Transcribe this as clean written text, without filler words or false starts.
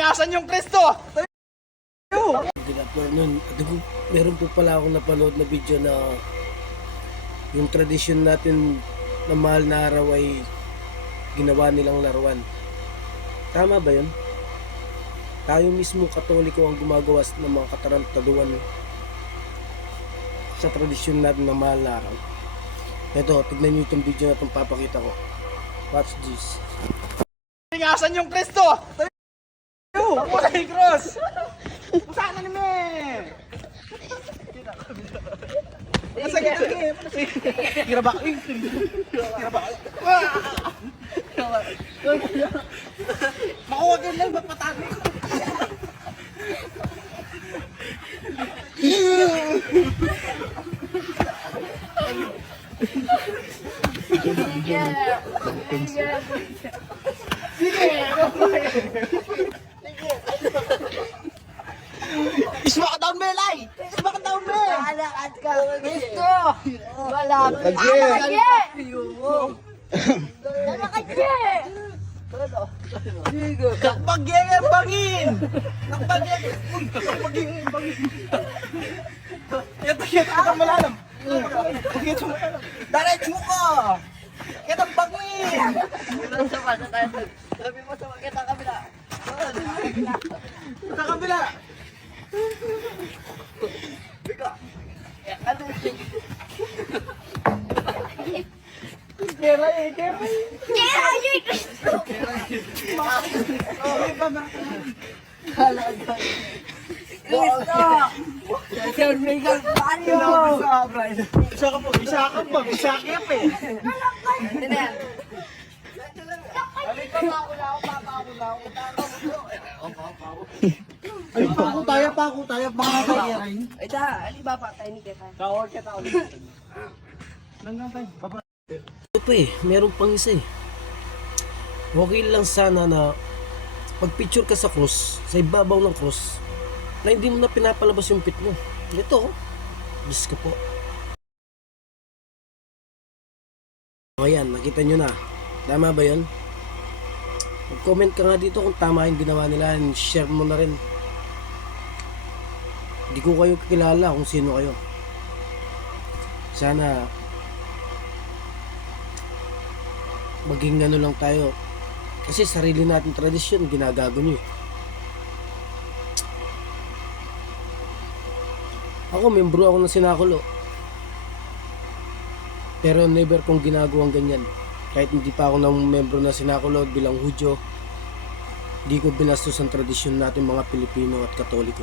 Ingasan yung Kristo! Good afternoon. Meron po pala akong napanood na video na yung tradisyon natin na mahal na araw ay ginawa nilang laruan. Tama ba yun? Tayo mismo Katoliko ang gumagawa ng mga katarantaduan sa tradisyon natin na mahal na araw. Ito, tignan nyo itong video na itong papakita ko. Watch this. Ingasan yung Kristo! Kulay cross! Saan na naman? Masakit na naman. Kiraba. Kiraba. Makuha ka lang, mapatabi ko. Isma ka down, Belay! Isma ka down, Bel! Alakad ka! Gusto! Wala pa! Lagi! Alakad ka! Nakpagyan ang bangin! Nakpagyan! Nakpagyan ang bangin! Kita malalam! Kita malalam! Diretso ka! Kita bangin! Sabi mo sa kita kabila. Kita kabila! Sir Miguel Mario! Isa ka po, isa ka pa, isa ka pa eh. Tayo pa ako, mga kairin. Ay da, ali ba pa tayo ni Keka? Kawag ka tao. Nangantay, baba. Ito pa meron pang isa eh. Okay lang sana na pag-picture ka sa cross, sa ibabaw ng cross, na hindi mo na pinapalabas yung pit mo. Ito, Diyos ko po. O yan, nakita nyo na. Tama ba yun? Mag-comment ka nga dito kung tama yung ginawa nila and share mo na rin. Hindi ko kayo kilala kung sino kayo. Sana maging ano lang tayo. Kasi sarili natin tradisyon, ginagago nyo eh. Ako, membro ako ng Sinakulo. Pero never kong ginagawang ganyan. Kahit hindi pa ako ng membro ng Sinakulo bilang Hudyo, hindi ko binastos ang tradisyon natin mga Pilipino at Katoliko.